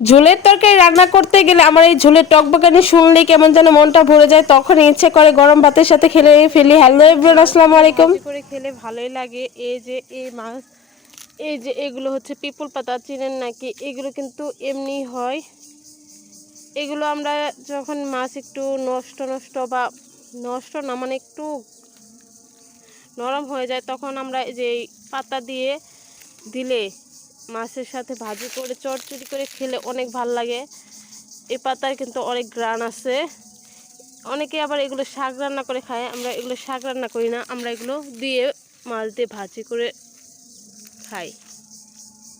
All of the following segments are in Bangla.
ঝোলের তরকারি রান্না করতে গেলে আমার এই ঝোলের টকবকানি শুনলেই কেমন যেন মনটা ভরে যায়, তখন ইচ্ছে করে গরম ভাতের সাথে খেলে ফেলি। হ্যালো এভরিওয়ান, আসসালামু আলাইকুম। ভাজি করে খেলে ভালোই লাগে। এই যে এই মাছ, এই যে এগুলো হচ্ছে পিপল পাতা, চিনেন নাকি? এগুলো কিন্তু এমনি হয়। এগুলো আমরা যখন মাছ একটু নষ্ট নষ্ট বা নষ্ট না মানে একটু নরম হয়ে যায়, তখন আমরা এই যে এই পাতা দিয়ে দিলে মাছের সাথে ভাজি করে চড়চড়ি করে খেলে অনেক ভাল লাগে। এই পাতার কিন্তু অনেক ঘ্রাণ আছে। অনেকে আবার এগুলো শাক রান্না করে খায়, আমরা এগুলো শাক রান্না করি না, আমরা এগুলো দিয়ে মাছ দিয়ে ভাজি করে খাই।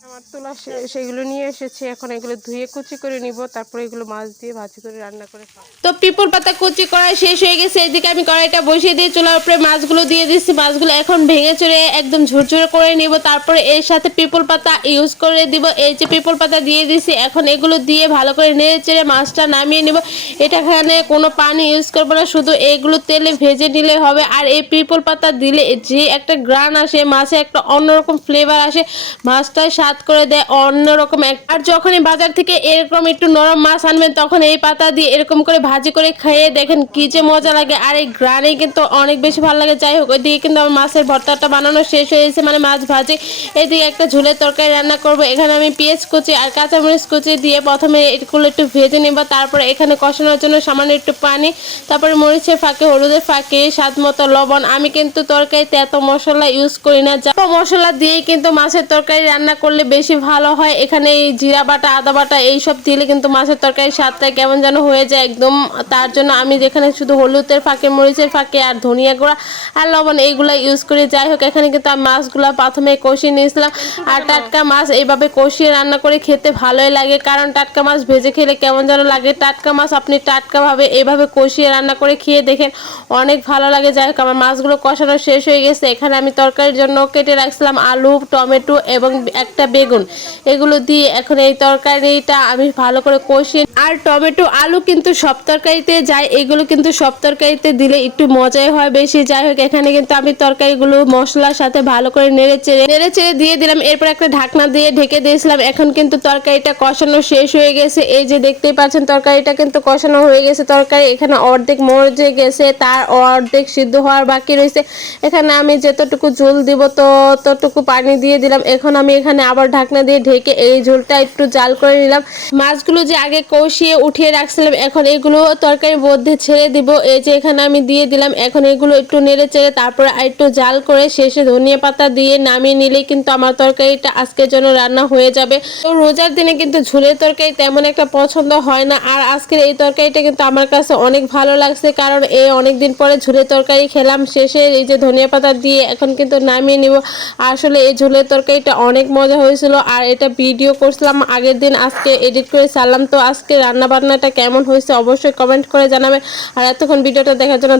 আমার তোলা সেগুলো নিয়ে এসেছি, এখন এগুলো ধুয়ে কুচি করে নিব, তারপরে এগুলো মাছ দিয়ে ভাজি করে রান্না করে খাই। তো পিপল পাতা কুচি করা শেষ হয়ে গেছে, এদিকে আমি কড়াইটা বসিয়ে দিয়ে চুলার উপরে মাছগুলো দিয়ে দিচ্ছি। মাছগুলো এখন ভেঙে চড়ে একদম ঝুরঝুরে করে নিব, তারপরে এর সাথে পিপল পাতা ইউজ করে দিব। এই যে পিপল পাতা দিয়ে দিছি, এখন এগুলো দিয়ে ভালো করে নেড়ে চেড়ে মাছটা নামিয়ে নিব। এখানে কোনো পানি ইউজ করবো না, শুধু এগুলো তেলে ভেজে নিলে হবে। আর এই পিপল পাতা দিলে যে একটা গ্রান আসে, মাছে একটা অন্যরকম ফ্লেভার আসে, মাছটায় স্বাদ করে দেয় অন্যরকম। আর যখনই বাজার থেকে এরকম একটু নরম মাছ আনবেন, তখন এই পাতা দিয়ে এরকম করে ভাজি করে খেয়ে দেখেন কি যে মজা লাগে। আর এই গ্রানে কিন্তু অনেক বেশি ভালো লাগে। যাই হোক, ওইদিকে কিন্তু আমার মাছের ভর্তাটা বানানো শেষ হয়েছে, মানে মাছ ভাজি। এদিকে একটা ঝোলের তরকারি রান্না করব। এখানে আমি পেঁয়াজ কুচি আর কাঁচামরিচ কুচি দিয়ে প্রথমে এগুলো একটু ভেজে নেব, তারপরে এখানে কষানোর জন্য সামান্য একটু পানি, তারপরে মরিচের ফাঁকে হলুদের ফাঁকে স্বাদ মতো লবণ। আমি কিন্তু তরকারিতে এত মশলা ইউজ করি না, যা মশলা দিয়েই কিন্তু মাছের তরকারি রান্না করলে বেশি ভালো হয়। এখানে এই জিরা বাটা, আদা বাটা এইসব দিলে কিন্তু মাছের তরকারির স্বাদটা কেমন যেন হয়ে যায় একদম। তার জন্য আমি যেখানে শুধু হলুদের ফাঁকে, মরিচের ফাঁকে আর ধনিয়া গুঁড়া আর লবণ এইগুলো ইউজ করি। যাই হোক, এখানে কিন্তু আমি মাছগুলো প্রথমে কষিয়ে নিয়েছিলাম। আর টাটকা মাছ এইভাবে কষিয়ে রান্না করে খেতে ভালোই লাগে, কারণ টাটকা মাছ ভেজে খেলে কেমন যেন লাগে। টাটকা মাছ আপনি টাটকাভাবে এইভাবে কষিয়ে রান্না করে খেয়ে দেখেন, অনেক ভালো লাগে। যাই হোক, আমার মাছগুলো কষানো শেষ হয়ে গেছে। এখানে আমি তরকারির জন্য কেটে রাখছিলাম আলু, টমেটো এবং একটা বেগুন, এগুলো দিয়ে এখন এই তরকারিটা আমি ভালো করে কষিয়ে। আর টমেটো আলু কিন্তু সব তরকারিতে যায়, এগুলো কিন্তু সব তরকারিতে দিলে একটু মজাই হয় বেশি। যাই হোক, এখানে কিন্তু আমি তরকারিগুলো মশলার সাথে ভালো করে নেড়ে চেড়ে দিয়ে দিলাম। এরপর একটা ঢাকনা দিয়ে ঢেকে দিয়েছিলাম। এখন কিন্তু তরকারিটা কষানো শেষ হয়ে গেছে। এই যে দেখতেই পাচ্ছেন, তরকারিটা কিন্তু কষানো হয়ে গেছে। তরকারি এখানে অর্ধেক মরে গেছে, তার অর্ধেক সিদ্ধ হওয়ার বাকি রয়েছে। এখানে আমি যতটুকু ঝোল দিব ততটুকু পানি দিয়ে দিলাম। এখন আমি এখানে আবার ঢাকনা দিয়ে ঢেকে এই ঝোলটা একটু জাল করে নিলাম। মাছগুলো যে আগে কষিয়ে উঠিয়ে রাখছিলাম, এখন এগুলো তরকারির মধ্যে ছেড়ে দিব। এই যে এখানে আমি দিয়ে দিলাম। এখন এগুলো একটু নেড়ে চেড়ে তারপরে একটু জাল করে শেষে ধনিয়া পাতা দিয়ে নামিয়ে নিলেই কিন্তু আমার তরকারিটা আজকের জন্য রান্না হয়ে যাবে। তো রোজার দিনে কিন্তু ঝোলের তরকারি তেমন একটা পছন্দ হয় না, আর আজকের এই তরকারিটা কিন্তু আমার কাছে অনেক ভালো লাগছে, কারণ এই অনেকদিন পরে ঝোলের তরকারি খেলাম। শেষে এই যে ধনিয়া পাতা দিয়ে এখন কিন্তু নামিয়ে নিব। আসলে এই ঝোলের তরকারিটা অনেক মজা হয়েছিল, আর এটা ভিডিও করছিলাম আগের দিন, আজকে এডিট করে ছাড়লাম। তো আজকে রান্না বান্নাটা কেমন হয়েছে অবশ্যই কমেন্ট করে জানাবে। আর এতক্ষণ ভিডিওটা দেখার জন্য